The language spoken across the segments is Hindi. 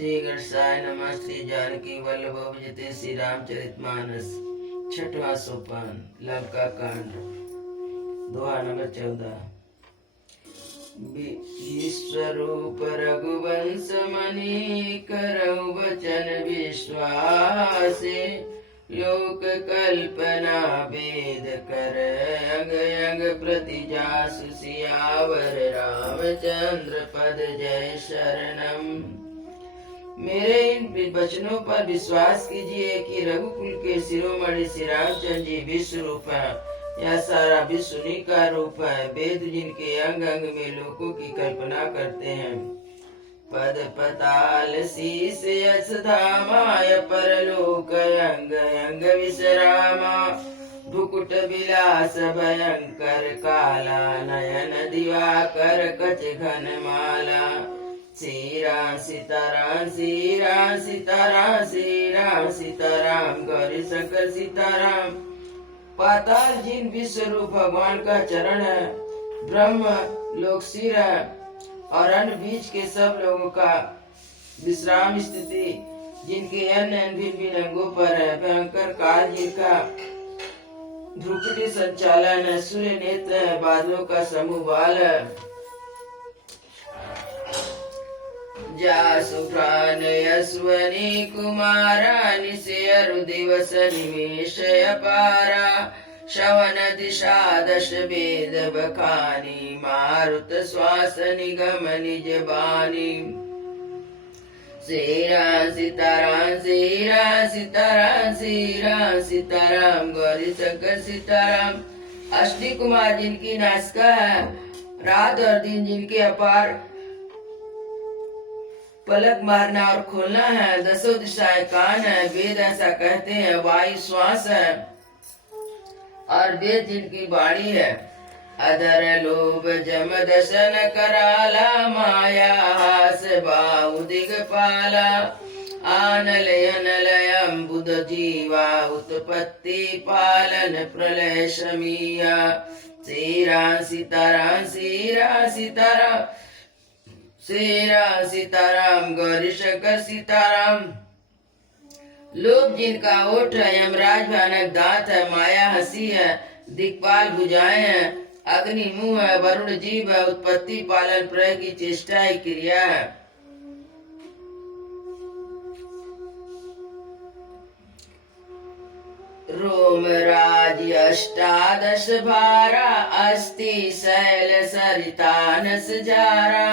श्री गणेशाय नमः। श्री जानकी वल्लभ विजयते श्री रामचरितमानस। छठवां सोपान, लंका कांड, दोहा नंबर 14। विश्वरूप रघुवंश मणि करऊ वचन विश्वासे। लोक कल्पना वेद कर अंग अंग प्रति जासु। सियावर रामचंद्र पद जय शरणम। मेरे इन वचनों पर विश्वास कीजिए कि रघुकुल के शिरोमणि श्री रामचंद्र जी विश्व रूप है। यह सारा विश्व उन्हीं का रूप है। वेद जिनके अंग अंग में लोगों की कल्पना करते हैं। पद पताल शीस यश धामाय परलोक अंग अंग विश्रामा। भुकुट विलास भयंकर काला। नयन दिवाकर कच घन माला। श्री राम सीताराम श्री राम सीताराम श्री राम सीताराम गौरी शंकर सीताराम। पाताल जिन विश्व रूप भगवान का चरण है, ब्रह्म लोक सिर है और अन्य बीच के सब लोगों का विश्राम स्थिति जिनके अन्य भिन्न भिन्न अंगों पर है। भयंकर काल जिनका ध्रुपदी संचालन है। सूर्य नेत्र है, बादलों का समूह बाल है। जासु प्राण यस्वनी कुमारा। निशयरु दिवस निमेष अपारा। श्रवण दिशा दश वेद बखानी। मारुत श्वास निगम निज बानी। श्री राम सीताराम श्री राम सीताराम श्री राम सीताराम गौरी शंकर सीताराम। अष्टि कुमार जिनकी नासिका है, रात और दिन जिनके अपार पलक मारना और खोलना है। दसों दिशाएं कान है। वेद ऐसा कहते हैं, वायु श्वास है और वेद जिनकी वाणी है। अधर लोभ जम दशन कराला। माया हास बाहु दिगपाला। आनलय अनलयम बुध जीवा। उत्पत्ति पालन प्रलय शमीया। श्री राम सीताराम श्री राम सीताराम श्री राम सीताराम गौरी शंकर सीताराम। लोभ जिनका ओठ है, यमराज भयानक दांत है। माया हंसी है, दिक्पाल भुजाएं हैं। अग्नि मुंह है, वरुण जीव है। उत्पत्ति पालन प्रलय की चेष्टा ही क्रिया है। रोम राज अष्टादश भारा। अस्ति शैल सरितानस जारा।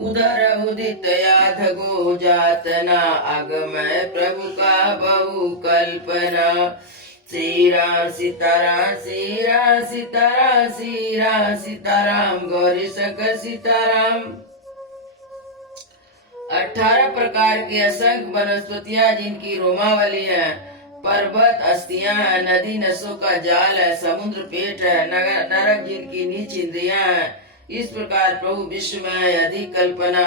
उदर उदित याधगो जातना। अगमय प्रभु का बहु कल्पना। श्री राम सीताराम श्री राम सीताराम श्री राम सीताराम गौरी शंकर सीताराम। 18 प्रकार की असंख्य वनस्पतियां जिनकी रोमावली है। पर्वत अस्थियां है, नदी नसों का जाल है। समुद्र पेट है, नरक जिनकी नीच इंद्रियां है। इस प्रकार प्रभु विश्व में अधिक कल्पना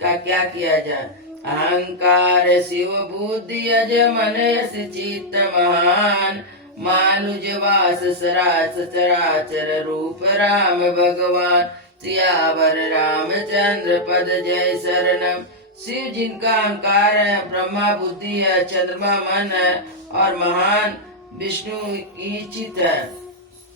का क्या किया जाए। अहंकार शिव बुद्धि अज मन यस चित्त महान। मानुज वास सराच सचराचर रूप राम भगवान। सियावर रामचंद्र पद जय शरणम। शिव जिनका अहंकार है, ब्रह्मा बुद्धि है, चंद्रमा मन है और महान विष्णु की चित है।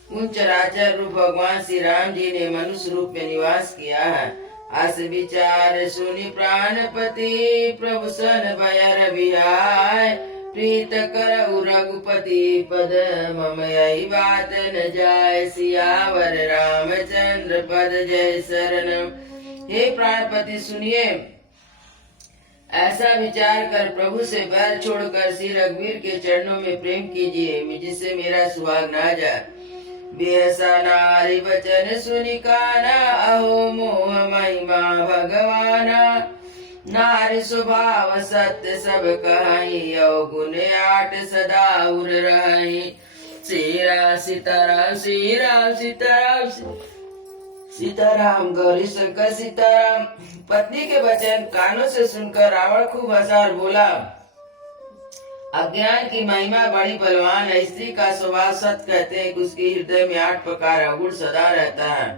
उन चराचर रूप भगवान श्री राम जी ने मनुष्य रूप में निवास किया है। अस विचार सुनि प्राणपति। प्रभु सन भयर बिहाय। प्रीत कर रघुपति पद। मम यही बात न जाय। सियावर रामचंद्र पद जय शरणम। हे प्राणपति सुनिए, ऐसा विचार कर प्रभु से बैर छोड़कर श्री रघुवीर के चरणों में प्रेम कीजिए, जिससे मेरा सुहाग ना जाए। बेहसा नारी वचन सुनि काना। अहो मोह महिमा भगवाना। नारी स्वभाव सत्य सब कहाई। अवगुण 8 सदा उर रही। श्री राम सीताराम श्री राम सीताराम सीताराम गौरी शंकर सीताराम। पत्नी के वचन कानों से सुनकर रावण खूब हंसा और बोला, अज्ञान की महिमा बड़ी बलवान है। स्त्री का स्वभाव सत्य कहते हैं कि उसके हृदय में 8 प्रकार अवगुण सदा रहता है।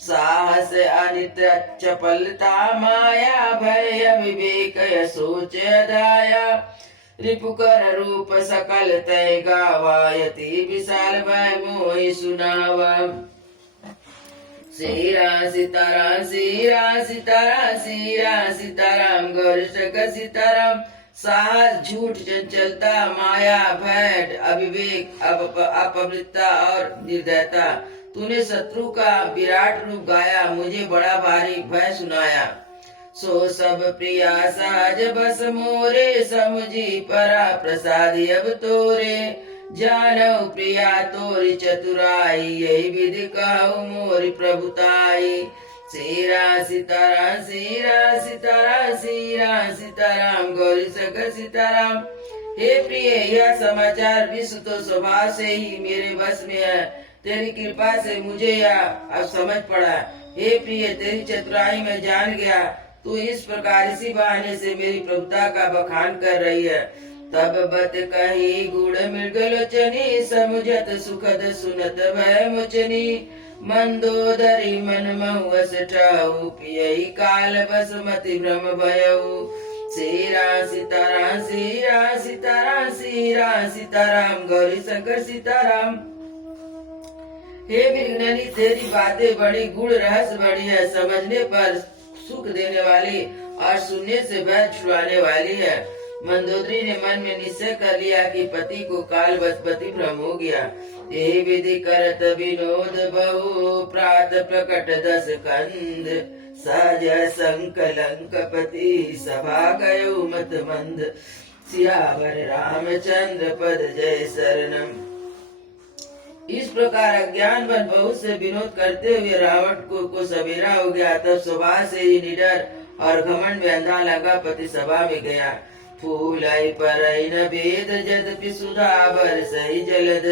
साहस अनित चपलता माया भय अविवेक सोच दाया रिपुकर रूप सकल तय गावायति विशाल भय मोहि सुनावा सीरा सीताराम गौरी शंकर सीताराम साहस झूठ चंचलता माया भय अविवेक अपवित्रता और निर्दयता तूने शत्रु का विराट रूप गाया मुझे बड़ा भारी भय सुनाया सो सब प्रिया साज बस मोरे समुझी परा प्रसाद अब तोरे जानौ प्रिया तोरी चतुराई यही विधि कहु मोरी प्रभुताई सीताराम गौरी शंकर सीताराम। हे प्रिय यह समाचार विश्व तो स्वभाव से ही मेरे वश में है, तेरी कृपा से मुझे यह अब समझ पड़ा। हे प्रिय तेरी चतुराई में जान गया, तू इस प्रकार इसी बहाने से मेरी प्रभुता का बखान कर रही है। तब बत कही गुड़ मृगलोचनी समुझत सुखद सुनत भय मोचनी मंदोदरी मन महुअस ठहु पियई काल बसमति भ्रम भयउ सीताराम गौरी शंकर सीताराम। हे मृगननी तेरी बातें बड़ी गुड़ रहस्य बड़ी है, समझने पर सुख देने वाली और सुनने से भय छुड़ाने वाली है। मंदोदरी ने मन में निश्चय कर लिया कि पति को काल बसपति भ्रम हो गया। यही विधि करत विनोद बहु प्रात प्रकट दस कंद सहज संकलंक पति सभा गयो मत मंद सियावर रामचंद्र पद जय शरणम। इस प्रकार अज्ञान बन बहुत से विनोद करते हुए रावण को सवेरा हो गया। तब सभा से ही निडर और घमंड में अंधा लगा पति सभा में गया। फूलाई परई न भेद यद्यपि सुधा बरसई जलद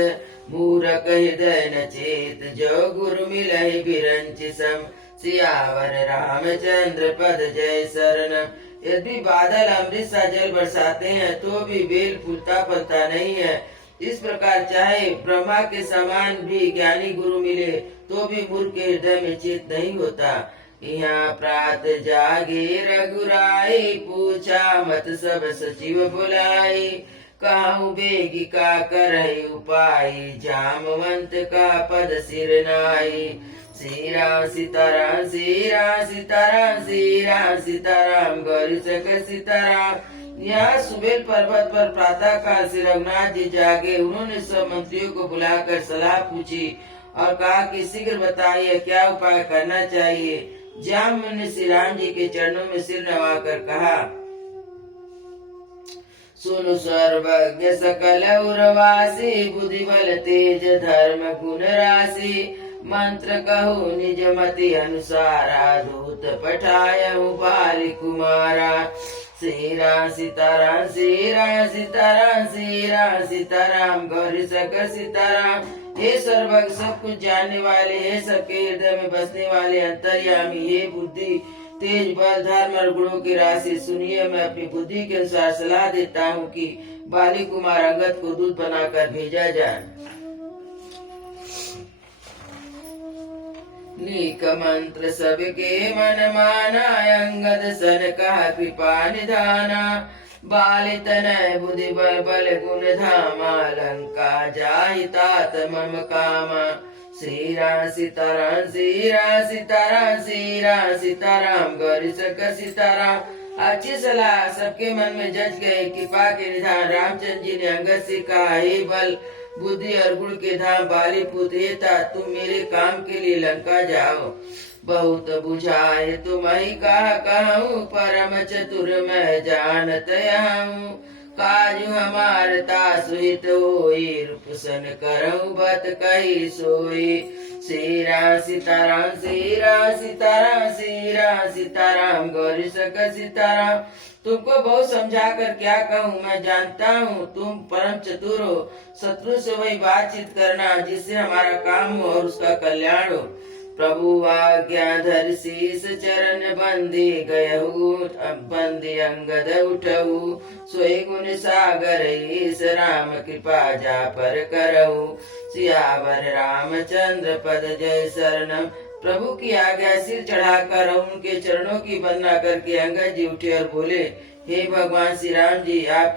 मूरख हृदय न चेत जो गुरु मिलहि बिरंचि सम सियावर रामचंद्र पद जय शरणम। यदि बादल अमृत सा जल बरसाते हैं तो भी बेल फूलता फलता नहीं है। इस प्रकार चाहे ब्रह्मा के समान भी ज्ञानी गुरु मिले तो भी मूर्ख के हृदय में चित नहीं होता। यहाँ प्रात जागे रघुराई पूछा मत सब सचिव बुलाई कहूँ बेगी का करहि उपाई जामवंत का पद सिर नाई। सीताराम गौरी शंकर सीताराम। यहाँ सुबेल पर्वत पर प्रातः काल से रघुनाथ जी जागे। उन्होंने सब मंत्रियों को बुलाकर सलाह पूछी और कहा कि शीघ्र बताइए क्या उपाय करना चाहिए। जामवंत ने श्री राम जी के चरणों में सिर नवाकर कहा, सुनु सर्वज्ञ सकल उर्वासी बुद्धि बल तेज धर्म गुण राशि मंत्र कहु निज मति अनुसारा दूत पठायहु बाली कुमारा। सीताराम गौरी शंकर सीताराम। हे सर्वज्ञ सब कुछ जानने वाले, हे सबके हृदय में बसने वाले अंतर्यामी, हे बुद्धि तेज बल धर्म और गुणों की राशि, सुनिए मैं अपनी बुद्धि के अनुसार सलाह देता हूँ कि बाली कुमार अंगद को दूत बनाकर भेजा जाए। नीक मंत्र सबके मन माना अंगद सन कहा कृपा निधाना बाली तनय बुद्धि बल बल गुण धामा लंका जाहि तात मम कामा। सीताराम गौरी शंकर सीताराम। अच्छी सलाह सबके मन में जज गए। कृपा के निधान रामचंद्र जी ने अंगद से कहा, हे बल बुद्धि और गुण के धाम बाली पुत्र था, तुम मेरे काम के लिए लंका जाओ। बहुत बुझाए तुम ही कहा कहूँ परम चतुर मैं जानत हूँ काजू हमार तासुहित होई रूपसन करऊँ बत कही सोई। सीताराम गौरी शंकर सीताराम। तुमको बहुत समझा कर क्या कहूँ, मैं जानता हूँ तुम परम चतुर हो। शत्रु से वही बातचीत करना जिससे हमारा काम हो और उसका कल्याण हो। प्रभु आज्ञा धर शीस चरण बंदी गयहु बंदी अंगद उठऊ सोई गुण सागर ईस राम कृपा जा पर करहु। सियावर रामचंद्र पद जय शरणम। प्रभु की आज्ञा सिर चढ़ाकर उनके चरणों की वंदना करके अंगद जी उठे और बोले, हे भगवान श्री राम जी, आप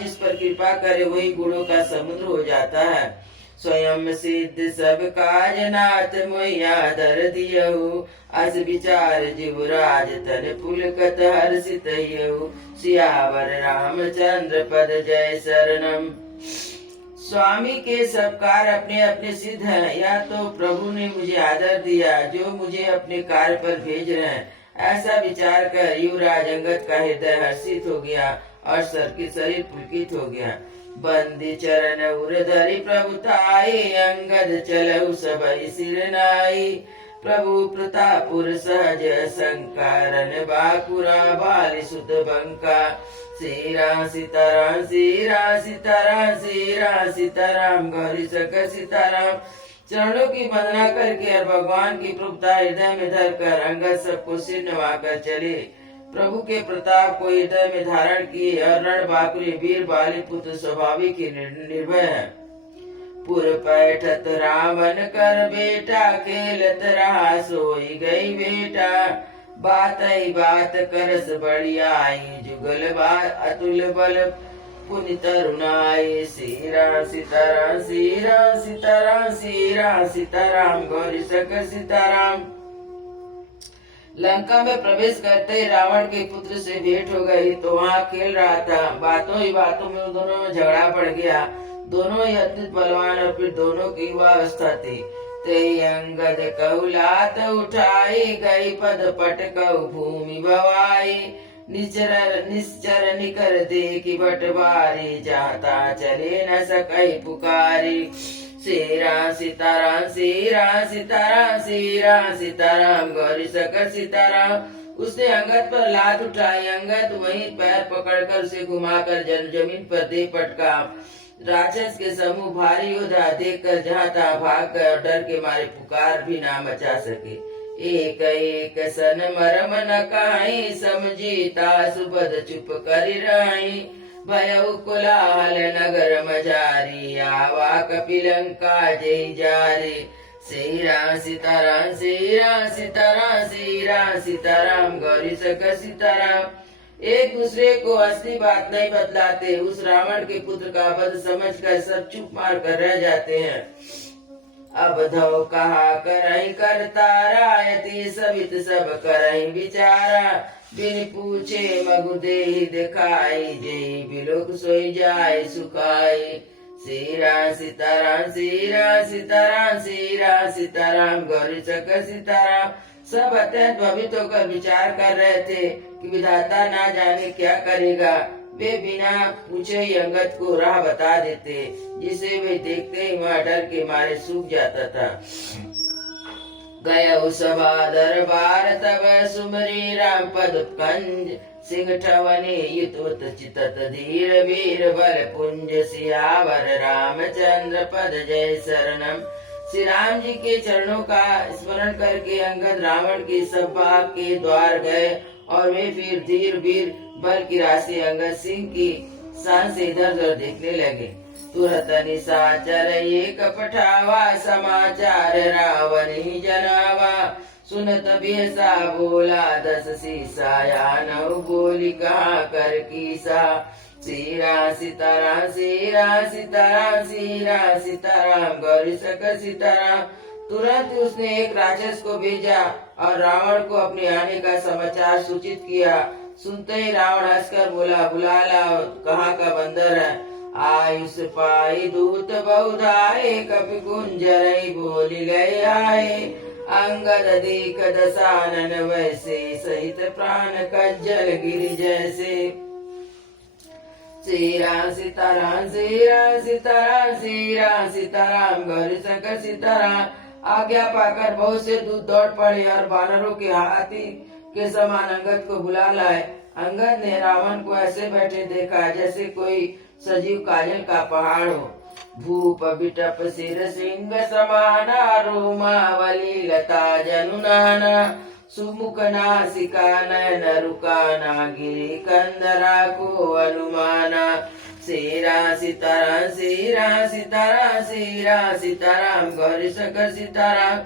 जिस पर कृपा करे वही गुणों का समुद्र हो जाता है। स्वयं सिद्ध सब काज नाथ मोहिया दर दियहु, अस विचार जीवराज तन पुलकत हर्षित हियहु, सियावर रामचंद्र पद जय शरणम। स्वामी के सब कार्य अपने अपने सिद्ध हैं, या तो प्रभु ने मुझे आदर दिया जो मुझे अपने कार्य पर भेज रहे हैं, ऐसा विचार कर युवराज अंगद का हृदय हर्षित हो गया और शरीर पुलकित हो गया। बंदी चरण उरधरि प्रभु थाई, अंगद चलऊ सबहि सिर नाई, प्रभु प्रतापुर सहज संकारन, बाकुरा बाली सुत बंका, सीरा सीताराम सीरा सीताराम सीरा सीताराम गौरी सक सीताराम। चरणों की वंदना करके और भगवान की प्रभुता हृदय में धरकर अंगद सबको सिर नवाकर चले। प्रभु के प्रताप को हृदय में धारण किए और रण बाकुरी वीर बाली पुत्र स्वाभाविक निर्भय है। पुर पैठत रावण कर बेटा, खेलत रहा सोई गई बेटा, बात ही बात करस बढ़ियाई, जुगल बात अतुल बल पुनि तरुणाई, सीरा सीताराम सीरा सीताराम सीरा सीताराम गौरी सक सीताराम। लंका में प्रवेश करते ही रावण के पुत्र से भेंट हो गई तो वहाँ खेल रहा था। बातों ही बातों में दोनों में झगड़ा पड़ गया। दोनों ही अत्यंत बलवान और फिर दोनों की युवा अवस्था थी। ते अंगद कहु लात उठाई, गई पद पट कहु भूमि भवाई, निश्चर निकर देखी बटवारी, जाता चले न सकई पुकारी, सीरा सीताराम सीरा सीताराम सीरा सीताराम गौरी सकर सीताराम। उसने अंगद पर लात उठाई। अंगद वहीं पैर पकड़कर उसे घुमाकर जमीन पर दे पटका। राक्षस के समूह भारी योद्धा देखकर जहाँ तहाँ भाग गए और डर के मारे पुकार भी ना मचा सके। एक एक सन मरम न कहाई, समझीता सुबद चुप करी रही, भयउ कोलाहल नगर मजारी, आवा कपिलंका जय जारी, सीरा सीताराम सीरा सीताराम सीरा सीताराम गौरी सक सीताराम। एक दूसरे को असली बात नहीं बतलाते। उस रावण के पुत्र का वध समझकर सब चुप मार कर रह जाते हैं। अब धो कहा करही करतारा, यति सबित सब करही विचारा, बिन पूछे मगु देहि दिखाई, जय बिलोक सोई जाय सुखाई, सीरा सीताराम सीरा सीताराम सीरा सीताराम गौरी सक सीताराम। सब अत्यंत भ्रमित होकर विचार कर रहे थे कि विधाता ना जाने क्या करेगा। वे बिना पूछे ही अंगद को राह बता देते, जिसे वे देखते ही वह डर के मारे सूख जाता था। गया सभा दरबार तब सुमरी राम पद कंज, सिंह ठवनी युत चितत धीर वीर बल पुंज, सियावर रामचंद्र पद जय शरणम। श्री राम जी के चरणों का स्मरण करके अंगद रावण की सभा के द्वार गए और वे फिर धीर वीर बल की राशि अंगद सिंह की शान से इधर उधर देखने लगे। तुरंत निशाचर एक पठावा, समाचार रावण ही जनावा, सुनत बेसा बोला दस सीसा, या नौ बोली कहा कर कीसा, सीरा सीताराम सीरा सीताराम सीरा सीताराम गौरी सक सीताराम। तुरंत उसने एक राक्षस को भेजा और रावण को अपने आने का समाचार सूचित किया। सुनते ही रावण हंसकर बोला, बुला लाओ, कहाँ का बंदर है। आयुष पाई दूत बहुधाए, कपि कुंजरई बोली गए आए, अंगद देख दसानन वैसे, सहित प्राण कज्जल गिरि जैसे, सीरा सीताराम सीरा सीताराम सीरा सीताराम गौरी सक सीताराम। आज्ञा पाकर बहुत से दूत दौड़ पड़े और बानरों के हाथी के समान अंगद को बुला लाए। अंगद ने रावण को ऐसे बैठे देखा जैसे कोई सजीव काजल का पहाड़ हो। भूप बिटप सिर सिंह समाना, रोमावली लता जनुनाना, सुमुख नासिका नयन रुकाना, गिरि कंदरा को अनुमाना, सीरा सीताराम सीरा सीताराम सीरा सीताराम गौरी सकर सीताराम।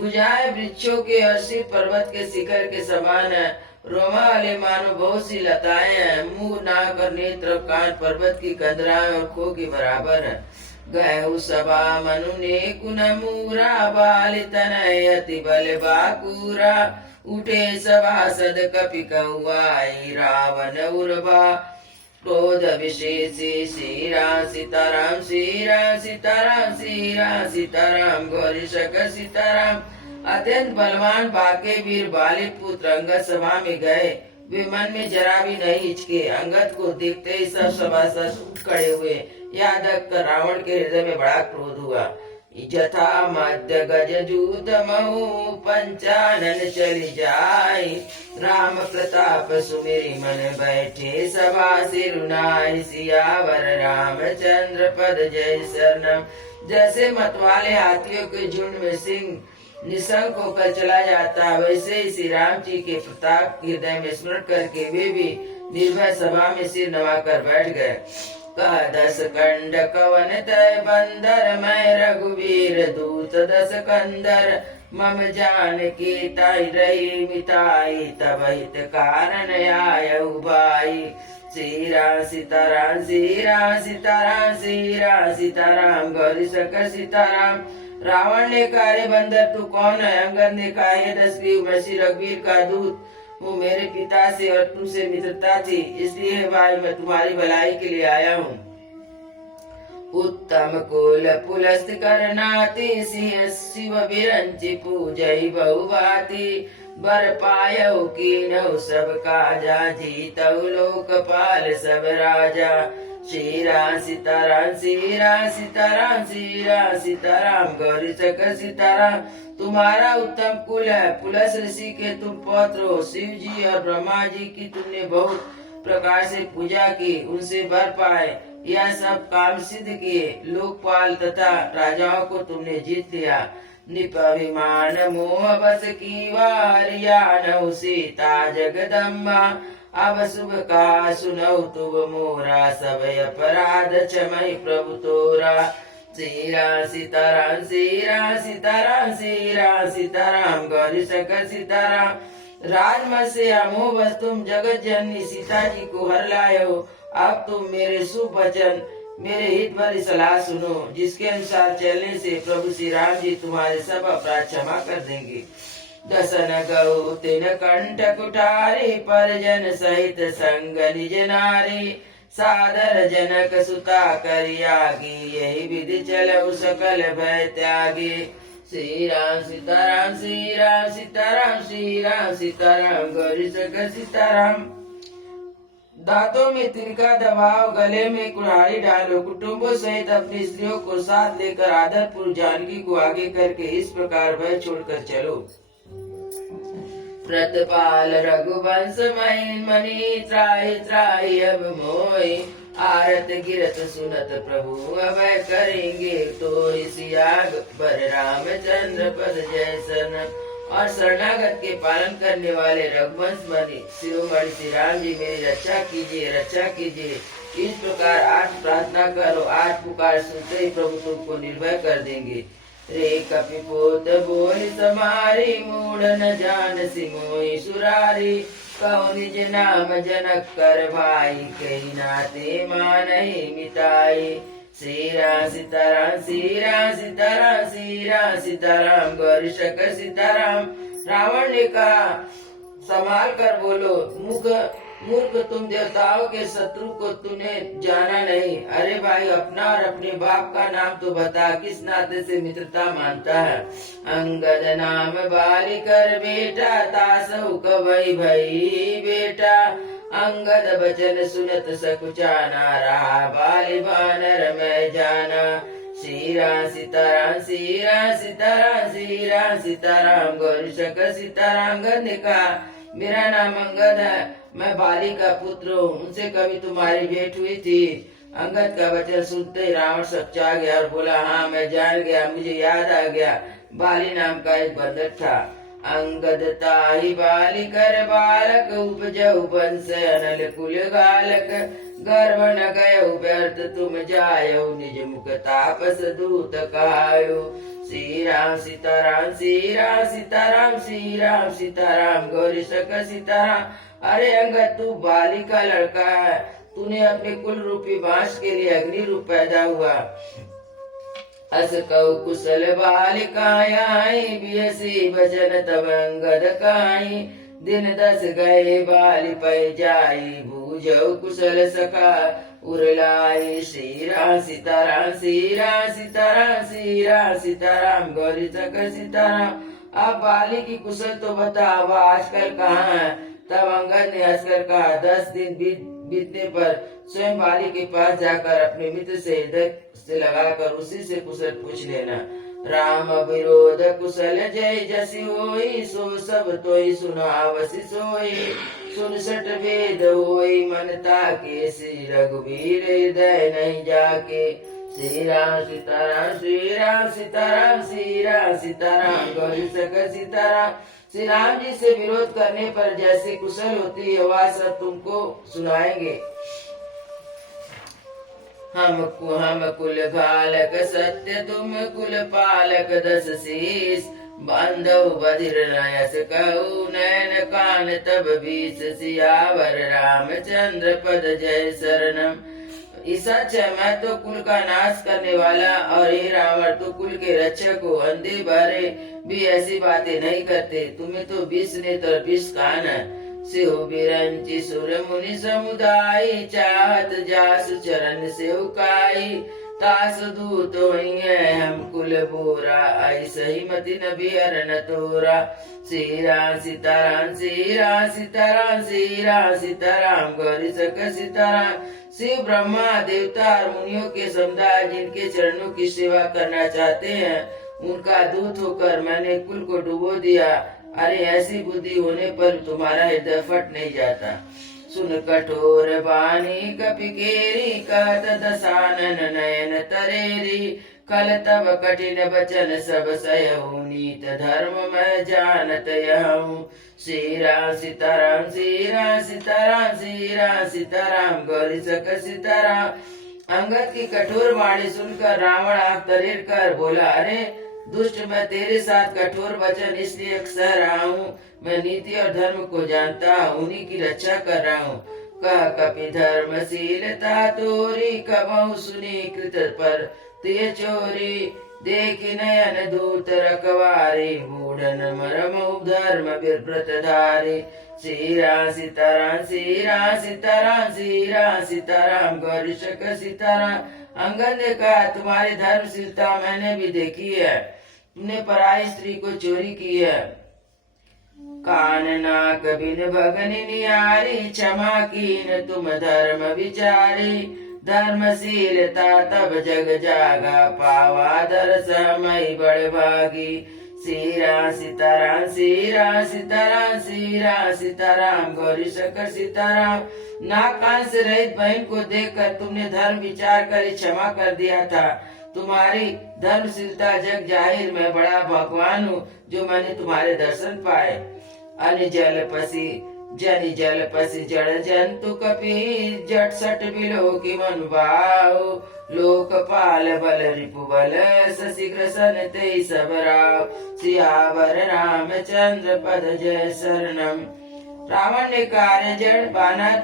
भुजाएं वृक्षों के और सिर पर्वत के शिखर के समान है। रोमा वाले मानो बहुत सी लताएं हैं। मुंह, नाक और नेत्र, कान पर्वत की कंदराएं और खो के बराबर है। गहु सभा मनु ने कुन मूरा, बाल तनय अति बल बाकूरा। उठे सभासद कपि कौआई, रावण उर्वा क्रोध विशेषी। श्री राम सीताराम, श्री राम सीताराम, श्री राम सीताराम, गौरी शंकर सीताराम। अत्यंत बलवान बाके वीर बाली पुत्र अंगद सभा में गए। वे मन में जरा भी नहीं हिचके। अंगद को देखते ही सब सभासद उठ खड़े हुए। यह देखकर रावण के हृदय में बड़ा क्रोध हुआ। जथा मध्य गज जूत महु, पंचानन चली जाई। राम प्रताप सुमेरी मन बैठे, सभा सिरुनाई। सियावर रामचंद्र पद जय शरणम। जैसे मतवाले हाथियों के झुंड में सिंह निशंक होकर चला जाता, वैसे ही श्री राम जी के प्रताप हृदय में स्मरण करके वे भी निर्भय सभा में सिर नवाकर बैठ गए। कह दस कंड कवन तय बंदर, मैं रघुवीर दूत दस कंदर। मम जान की ताई रही मिताई, तब हित कारण आय उबाई। श्री राम सीताराम, श्री राम सीताराम, श्री राम सीताराम, गौरी शंकर सीताराम। रावण ने कहा, अरे बंदर तू कौन है? अंगद ने कहा, हे दशग्रीव, मैं श्री रघुवीर का दूत हूँ। मेरे पिता से और तुमसे मित्रता थी, इसलिए भाई मैं तुम्हारी भलाई के लिए आया हूँ। उत्तम कुल पुलस्त करनाति, सिंह शिव बिरंचि पूजई बहुभाति। बर पायऊ कीनऊ सब काजा, जीतऊ लोकपाल सब राजा। श्री राम सीताराम, श्री राम सीताराम, श्री राम सीताराम, गौरी शंकर सीताराम। तुम्हारा उत्तम कुल है, पुलस ऋषि के तुम पौत्र हो। शिव जी और ब्रह्मा जी की तुमने बहुत प्रकार से पूजा की, उनसे वर पाए। यह सब काम सिद्ध किए। लोकपाल तथा राजाओं को तुमने जीत लिया। निपविमान मोह बस की वारियान, सीता जगदम्बा। अब शुभ का सुनऊ तुम मोरा, सब अपराध क्षमय प्रभु तोरा। श्री राम सीताराम, श्री राम सीताराम, श्री राम सीताराम, गौरी शंकर सीताराम। राजमत से अमोह बस तुम जगत जननी सीता जी को हर लाए हो। अब तुम मेरे शुभ वचन, मेरे हित भरी सलाह सुनो, जिसके अनुसार चलने से प्रभु श्री राम जी तुम्हारे सब अपराध क्षमा कर देंगे। दसन गौ तिन कंठ कुठारी, परिजन सहित संग निज नारी। सादर जनक सुता करियागी, यही विधि चलऊ सकल भय त्यागी। श्री राम सीताराम, श्री राम सीताराम, श्री राम सीताराम, गौरी शंकर सीताराम। दांतों में तिनका दबाओ, गले में कुल्हाड़ी डालो। कुटुंबों सहित अपनी स्त्रियों को साथ लेकर आदरपुर जानकी को आगे करके इस प्रकार भय छोड़कर चलो। प्रतपाल रघुवंश मणि, त्राहि त्राहि अब मोहि। आरत गिरत सुनत प्रभु, अभय करेंगे तो सियाग। बर रामचंद्र पद जय शरणम। और शरणागत के पालन करने वाले रघुवंश मणि शिरोमणि श्री राम जी मेरी रक्षा कीजिए, रक्षा कीजिए। इस प्रकार 8 प्रार्थना करो। 8 पुकार सुनते ही प्रभु तुमको निर्भय कर देंगे। रे कपिपोत बोहि समारी, मूढ़ न जान सिमोहि सुरारी। कहो निज नाम जनक कर भाई, कही नाते मानहि मिताई। श्री राम सीताराम, श्री राम सीताराम, श्री राम सीताराम, गौरी शंकर सीताराम। रावण ने कहा, संभाल कर बोलो, मूर्ख तुम देवताओं के शत्रु को तूने जाना नहीं। अरे भाई, अपना और अपने बाप का नाम तो बता, किस नाते से मित्रता मानता है? अंगद नाम बाली कर बेटा, तासु कवई भई बेटा। अंगद बचन सुनत सकुचाना, रहा बाली बानर मैं जाना। श्री राम सीताराम, श्री राम सीताराम, श्री राम सीताराम, गौरी शंकर सीताराम। अंगद ने कहा, मेरा नाम अंगद है, मैं बाली का पुत्र हूँ, उनसे कभी तुम्हारी भेंट हुई थी? अंगद का वचन सुनते ही रावण सच्चा गया और बोला, हाँ मैं जान गया, मुझे याद आ गया। बाली नाम का एक बंदर था। अंगद ताहि बाली कर बालक, उपजऊ वंश अनल कुल गालक। गर्भ न गयो व्यर्थ तुम जायो, निज मुख तापस दूत कहायो। श्री राम सीताराम श्री राम सीताराम श्री राम सीताराम गौरी शंकर सीताराम। अरे अंगद तू बाली का लड़का है, तूने अपने कुल रूपी वंश के लिए अग्नि रूप पैदा हुआ। अस कौ कुशल बालिकाई बियसी भजन तब अंगद काई। दिन 10 गए बाली पै जाई बूझौ कुशल सखा उरलाई। श्री राम सीताराम श्री राम सीताराम श्री राम सीताराम गौरी शंकर सीताराम। अब बाली की कुशल तो बता, वह आजकल कहाँ है? तब अंगद ने हंसकर कहा 10 दिन बीतने पर स्वयं बाली के पास जाकर अपने मित्र से हृदय से लगाकर उसी से कुशल पूछ लेना। राम विरोध कुशल जय जसी होई, सो सब तोई सुनावसी सोई। 67 वेद होई मनता के, श्री रघुवीर हृदय नहीं जाके। श्री राम सीताराम श्री राम सीताराम श्री राम सीताराम गौरी शंकर सीताराम। श्री राम जी से विरोध करने पर जैसी कुशल होती है वह सब तुमको सुनाएंगे। हम कुल घालक सत्य तुम कुल पालक 10 शीस। बांधव बधिर नयस कहू नयन कान तब 20। सियावर रामचंद्र पद जय शरणम। ईसा मैं तो कुल का नाश करने वाला, और हे रावण तो कुल के रक्षक हो। अंधे बहरे भी ऐसी बातें नहीं करते। तुम्हें तो 20 नेत्र 20 कान है। सिहो बिरंची सुर मुनि समुदाय, चाहत जासु चरण सेवकाई। तास दूत है हम कुल बोरा, ऐसा ही मति न बिहर न तोरा। श्री राम सीताराम श्री राम सीताराम श्री राम सीताराम गौरी शंकर सीताराम। शिव ब्रह्मा देवता और मुनियों के समुदाय जिनके चरणों की सेवा करना चाहते हैं, उनका दूत होकर मैंने कुल को डुबो दिया। अरे ऐसी बुद्धि होने पर तुम्हारा हृदय फट नहीं जाता। सुन कठोर बानी कपिकेरी, कहत दसानन नयन तरेरी। कल तब कठिन बचन सब सहु, नीत धर्म मैं जानत यहूँ। श्री राम सीताराम श्री राम सीताराम श्री राम सीताराम गौरी शंकर सीताराम। अंगद की कठोर वाणी सुनकर रावण आंख तरेर कर बोला, अरे दुष्ट मैं तेरे साथ कठोर वचन इसलिए सह रहा हूँ। मैं नीति और धर्म को जानता हूँ, उन्हीं की रक्षा कर रहा हूँ। कह कपि धर्मशीलता तोरी, कबहु सुनी कृत पर ते चोरी। देखी नयन दूत रखवारी, बूढ़न मरम धर्म विव्रत धारी। श्री राम सीताराम श्री राम सीताराम श्री राम सीताराम गौरी शंकर सीताराम। अंगद ने कहा, तुम्हारी धर्मशीलता मैंने भी देखी है। तुमने पराई स्त्री को चोरी की है। कान नाक बिन भगनि निहारी, क्षमा कीन तुम धर्म विचारी। धर्मशीलता तब जग जागा, पावा दर समय बड़ भागी। श्री राम सीताराम श्री राम सीताराम श्री राम सीताराम गौरी शंकर सीताराम। नाक कान से रहित बहन को देखकर तुमने धर्म विचार कर क्षमा कर दिया था। तुम्हारी धर्मशीलता जग जाहिर, मैं बड़ा भगवान हूँ जो मैंने तुम्हारे दर्शन पाए। अन जल पसी जनि जल पसी जड़ जंतु कपि, जट सट बिलो की मन बाहु। लोकपाल बल रिपु बल, शीघ्र सन ते सब राव। सियावर रामचंद्र पद जय शरणम। रावण ने कहा, जड़ बानर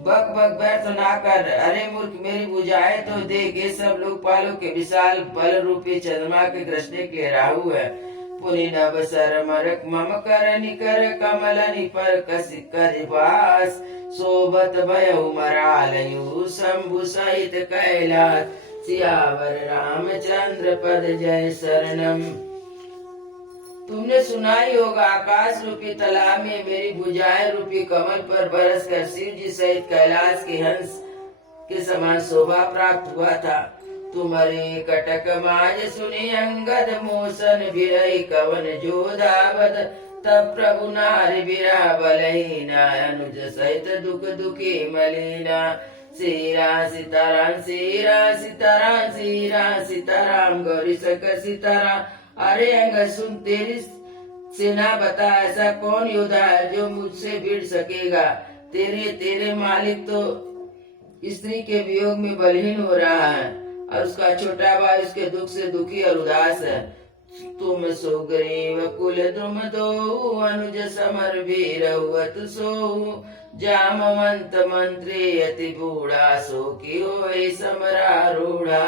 बक बक व्यर्थ ना कर। अरे मूर्ख मेरी बुझाए तो देख, ये सब लोकपालों के विशाल बल रूपी चंद्रमा के कृष्ण के राहु है। पुनि नव सर मरक मम कर निकर, कमलनि पर कसी कर वास। सोबत भयउ मरालयु, शंभु सहित कैलास। सियावर रामचंद्र पद जय शरणम। तुमने सुना ही होगा, आकाश रूपी तालाब में मेरी भुजाएं रूपी कमल पर बरस कर शिव जी सहित कैलाश के हंस के समान शोभा प्राप्त हुआ था। तुम्हारे कटक माज सुनी अंगद, मोसन बिरही कवन जोधावद। तब प्रभु नारी बिरह बलहीना, अनुज सहित दुख दुखी मलिना। श्री राम सीताराम श्री राम सीताराम श्री राम सीताराम गौरी शंकर सीताराम। अरे अंगद सुन, तेरी सेना बता, ऐसा कौन योद्धा है जो मुझसे भिड़ सकेगा। तेरे मालिक तो स्त्री के वियोग में बलहीन हो रहा है। और उसका छोटा भाई उसके दुख से दुखी और उदास है। तुम सुग्रीव कुल तुम दो, अनुज समर वीर हुअत सो, जामवंत मंत्री अति बूढ़ा, सो की होई समरारूढ़ा।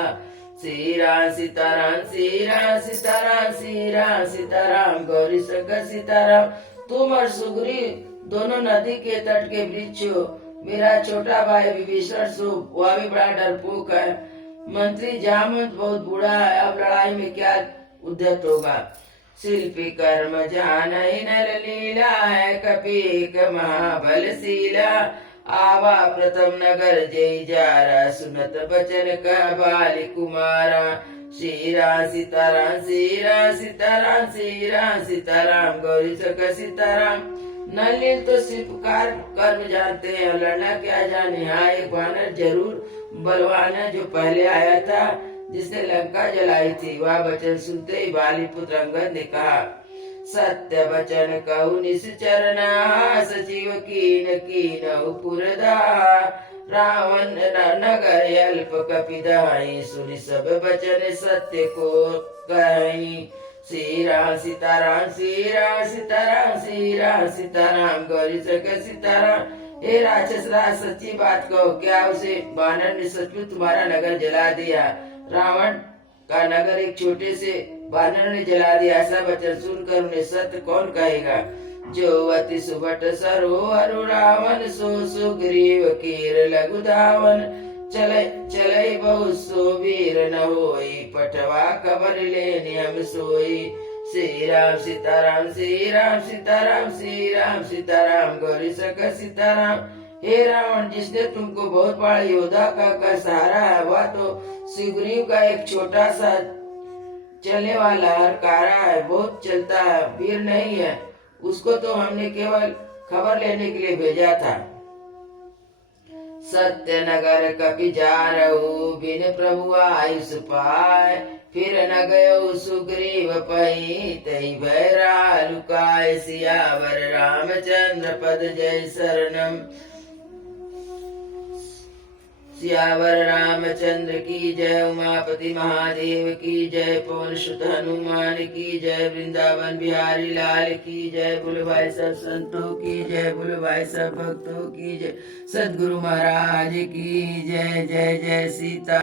श्री राम सीताराम, श्री राम सीताराम, श्री राम सीताराम, गौरी शंकर सीताराम। तुम और सुग्रीव दोनों नदी के तट के वृक्ष हो। मेरा छोटा भाई विभीषण सो, वह भी बड़ा डरपोक है। मंत्री जामवंत बहुत बूढ़ा है, अब लड़ाई में क्या उद्यत होगा। शिल्पी कर्म जान नर लीला, है कपीक महाबलशीला। आवा प्रथम नगर जय जारा, सुनत बचन कह बाली कुमारा। श्री राम सीताराम, श्री राम सीताराम, श्री राम सीताराम, गौरी शंकर सीताराम। नलिन तो शिल्पकार कर्म जानते हैं, लड़ना क्या जाने। हाँ, एक वानर जरूर बलवान है जो पहले आया था, जिसने लंका जलाई थी। वह वचन सुनते ही बाली पुत्र अंगद ने कहा, सत्य वचन कहु निश्चरना, सचिव कीन कीनहु पुरदा। रावण नगर अल्प कपिदाई, सुनि सब वचन सत्य को कहीं। श्री राम सीताराम, श्री राम सीताराम, श्री राम सीताराम, गौरी शंकर सीताराम। हे राक्षस राज, सच्ची बात कहो, क्या उसे वानर ने सचमुच तुम्हारा नगर जला दिया? रावण का नगर एक छोटे से वानर ने जला दिया, ऐसा वचन सुनकर उन्हें सत्य कौन कहेगा? जो अति सुबट सरोवर, रावण सो सुग्रीव कीर लघु धावन। चले चले बहुत सो वीर न होई, पठवा खबर लेने हम सोई। श्री राम सीताराम, श्री राम सीताराम, श्री राम सीताराम, गौरी शंकर सीताराम। हे रावण, जिसने तुमको बहुत बड़ा योद्धा का सहारा है, वह तो सुग्रीव का एक छोटा सा चलने वाला हरकारा है, बहुत चलता है, वीर नहीं है। उसको तो हमने केवल खबर लेने के लिए भेजा था। सत्य नगर कपि जारहु, बिन प्रभु आयुष पाय। फिर न गयो सुग्रीव पई, तई भैरा लुकाय। सियावर रामचंद्र पद जय शरणम। सियावर रामचंद्र की जय, उमापति महादेव की जय, पवन सुत हनुमान की जय, वृंदावन बिहारी लाल की जय। बोलो भाई सब संतों की जय, बोलो भाई सब भक्तों की जय, सदगुरु महाराज की जय। जय जय सीता।